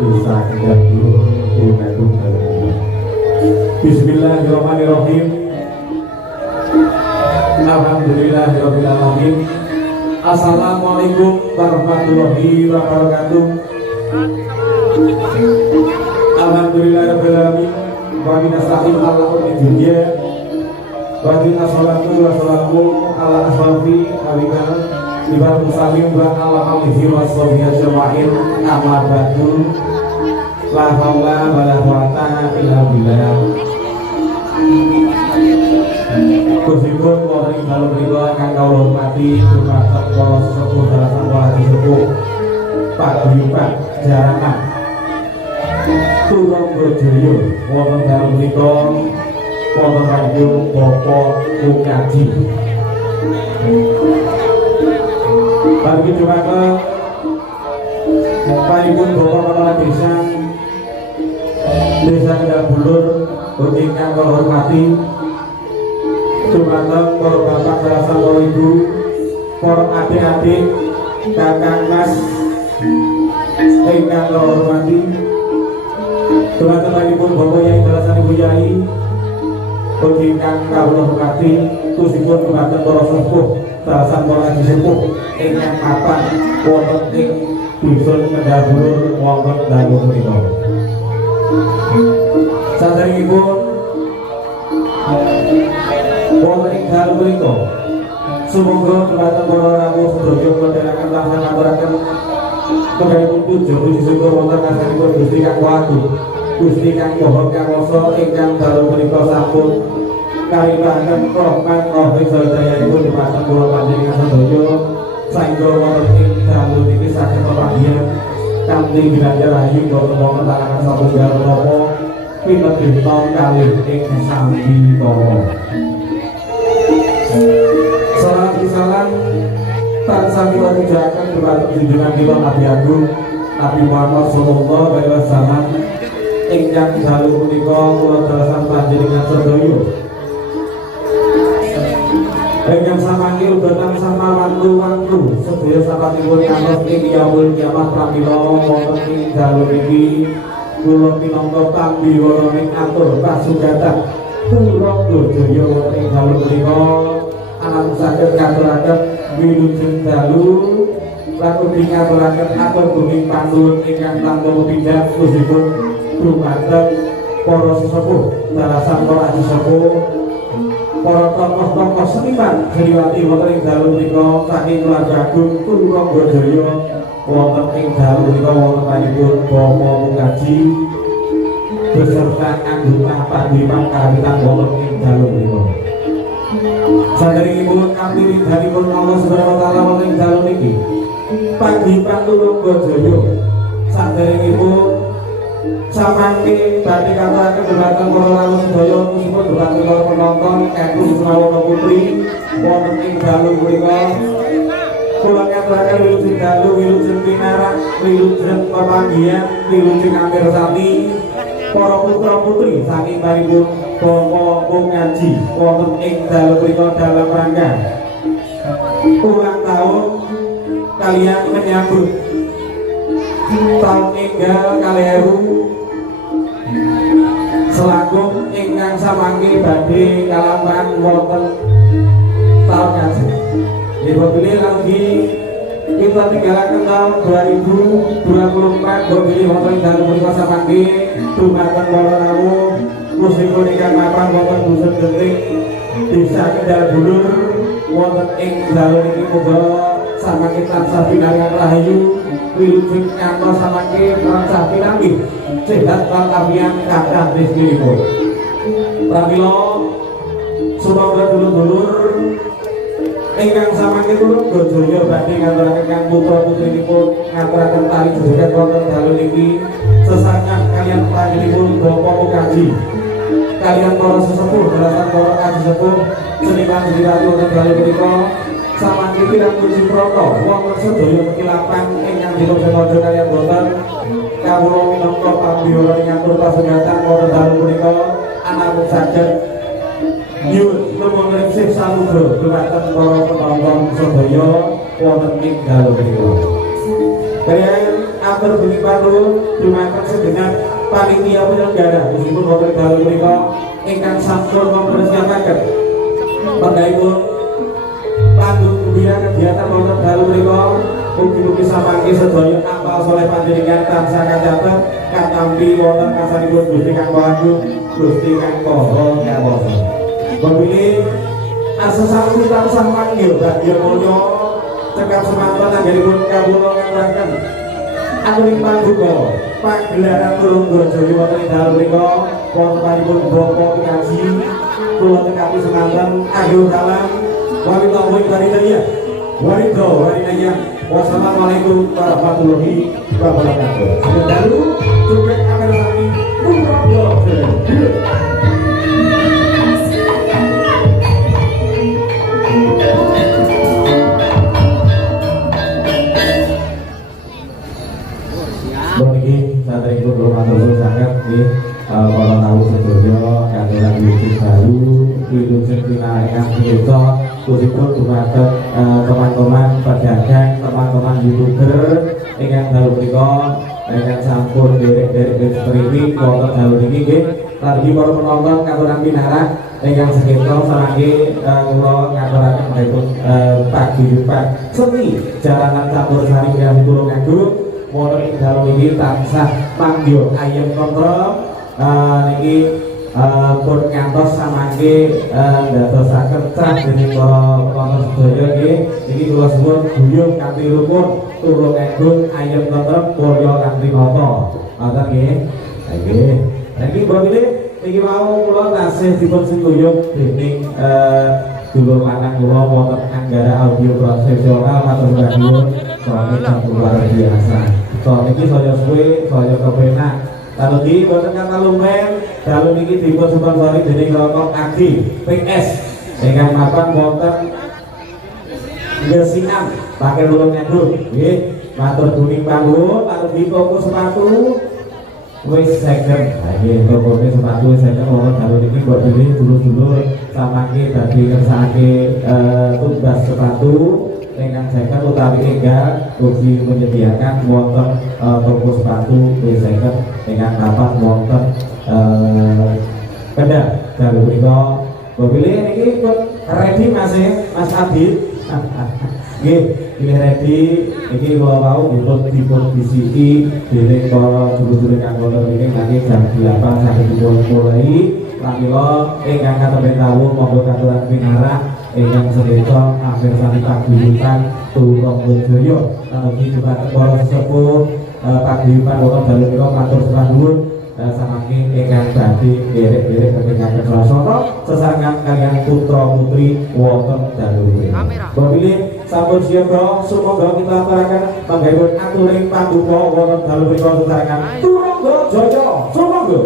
bisa mengganggu hubungan dalam. Bismillahirrahmanirrahim. Alhamdulillahirabbil alamin. Assalamualaikum warahmatullahi wabarakatuh. Alhamdulillahirabbil alamin. Wa binasta'in ala ummi dunya. Wa inna salatu wa salamu ala asrafi awika ibadu salim wa ala alihi wa sahbihi ajma'in. Amma ba'du. La haula wa la quwwata illa billah. Kusipun wonten ing dalem mriku kang kawula hormati dumateng para sesepuh dalasan para sesepuh Pak Buyukan Jaranan Turanggojoyo wonten dalem mriku wonten Rayu Bapak Mukaji. Bagi dumateng Paripun Bapak Kepala Desa Desa Kendal Bulur ingkang kula hormati dumateng para bapak dalasan para ibu, para adik-adik, kakang mas ingkang kula hormati dumateng paripun Bapak Yai dalasan Ibu Yai ingkang kula hormati khususipun dumateng para sepuh dalasan para haji sepuh ingkang mapan wonten ing dusun Kendal Bulur wonten dalu menika. Saderengipun wonten ing dalu menika sumangga dumateng para rawuh sedaya kendharakan lan ngaturaken kedayanipun tujuh puji syukur wonten ngasanipun Gusti Kang Wagu, Gusti Kang Maha Kawasa ingkang dalu menika sampun kalimpahaken rahmat rahmat sadayanipun dumateng kula panjenengan sedaya saengga wonten ing dalu niki saged kepahian kanthi ginanjar rahayu boten wonten larangan satunggal menapa pinebita kalih ing sami para. Salam salam tansah kita ucapkan dumateng junjungan kita Nabi Agung Nabi Muhammad sallallahu alaihi wasallam ingkang dalu punika kula dalasan panjenengan sedaya ingkang samangke uga tansah mawantu-wantu sedaya sapatipun ngantos ing yaumul kiamah pramila wonten ing dalu iki kula pinangka pambiwara ing atur pasugatan Turanggojoyo wonten ing dalu punika anak saged ngaturaken wilujeng dalu lan ugi ngaturaken atur bumi panduwun ingkang tanpa pindhah khususipun dumateng para sesepuh dalasan para haji sepuh para tokoh-tokoh seniman seniwati wonten ing dalu punika saking keluarga agung Turanggojoyo wonten ing dalu punika wonten panjenengan Bapak Mukaji beserta anggota Panglima Kawitan wonten ing dalu punika. Saderengipun kanthi ridhanipun Allah Subhanahu wa taala wonten ing dalu niki Panglima Turanggojoyo saderengipun samangke badhe katuraken dumateng para rawuh sedaya khususipun dumateng para penonton kagem Wisrawana Putri wonten ing dalu punika kula ngaturaken wilujeng dalu wilujeng pinarak wilujeng pepanggihan wilujeng amirsani para putra putri saking paripun Bapak Mukaji wonten ing dalu punika dalam rangka ulang tahun kalian menyambut tahun enggal kalih ewu selangkung ingkang samangke badhe kalampahan wonten tahun kaji. Dipilih lagi kita tinggalaken tahun 2024 dipilih wonten dalu punika samangke dumateng para rawuh khususipun ingkang mapan wonten dusun Genting Desa Kendal Bulur wonten ing dalu niki muga samangke tansah pinaringan rahayu wilujeng kantos samangke tansah pinanggih sehat lan afiat kathah rezinipun. Pramila sumangga dulur-dulur ingkang samangke Turanggojoyo badhe ngaturaken kang putra-putrinipun ngaturaken tari joget wonten dalu niki sesarengan kaliyan panjenenganipun Bapak Mukaji kaliyan para sesepuh dalasan para haji sepuh seniman seniwati wonten dalu punika samangke kirang puji prata wonten sedaya kekilapan ingkang dilaksanakaken kaliyan boten kawula minangka pambiwara ing atur pasugatan wonten dalu punika anak saged nyuwun nuwun resih saluga dumateng para penonton sedaya wonten ing dalu punika. Kaliyan atur bengi parun dumateng sedengan panitia penyelenggara meskipun wonten dalu menika ingkang sampun mempersiapaken penggaipun panggung gembira kegiatan wonten dalu menika mugi-mugi samangke sedaya amal soleh panjenengan tansah kacatet katampi wonten karsanipun Gusti Kang Agung Gusti Kang Maha Ngawasa. Pemilih asesami tansah manggil bagya mulya cekap semanten anggenipun kawula ngaturaken aturing pangbuka pagelaran Turungga Jaya wonten ing dalu menika wontenipun Bapak Kaji kula tekapi semanten akhirul kalam wanita waridaya wanita waridaya. Wassalamualaikum warahmatullahi wabarakatuh. Sedalu cukup kamera kami Turungga Jaya. Niki satripun kula matur sanget nggih para tamu sedaya kangelan YouTube baru wilujeng pinaringan punika khususipun dumateng teman-teman pedagang, teman-teman YouTuber ingkang dalu punika ingkang sampun derek-derek streaming wonten dalu niki nggih. Lan para penonton katuran pinarak ingkang seketo samangke kula ngaturaken pun paguyuban seni jalanan campursari Grasi Tulungagung wonten ing dalu niki tansah manggil ayem kontrol niki pun ngantos samangke ndadosaken trah dening para penonton sedaya nggih. Niki kula suwun guyub kanthi rukun Tulungagung ayem kontrol mulya kanthi nata. Ngoten nggih. Nggih. Niki pamilih niki mau kula tasih dipun singkuyung dening dulur lanang kula wonten Anggara Audio Profesional matur nuwun sampun luar biasa. So niki saya suwe saya kepenak. Lalu di boten kata lumen dalu niki dipun sponsori dening Rokok Agi PS ingkang mapan wonten Gesinan pakai Tulungagung nggih. Matur kuning panggung lalu di toko sepatu wis second. Nggih toko sepatu second wonten dalu niki buat diri dulur-dulur samangke dadi ngersake tugas sepatu ingkang second utawi enggal ugi menyediakan wonten toko sepatu second ingkang dapat wonten kendal dalu punika. Pilih niki pun ready Mas Abid. Nggih, pilih ready iki kula wau dipun bisiki dening para dulur-dulur kang wonten niki nanti jam 8 sampai mulai pramila ingkang katemben tawu monggo katuran pinarak ingkang sedaya akhir sami paguyuban Turungga Jaya. Ugi juga para sesepuh paguyuban wonten dalu menika matur sembah nuwun samangke ingkang badhe derek-derek kepengaken swasana sesarengan kaliyan putra putri wonten dalu menika. Pamilih sampun siaga sumangga kita aturaken panggaipun aturing pambuka wonten dalu menika sesarengan Turungga Jaya. Sumangga.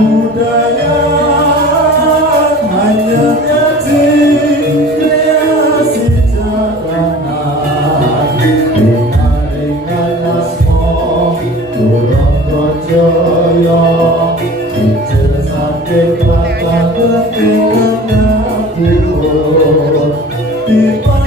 Budaya hanya ngaji ketika aku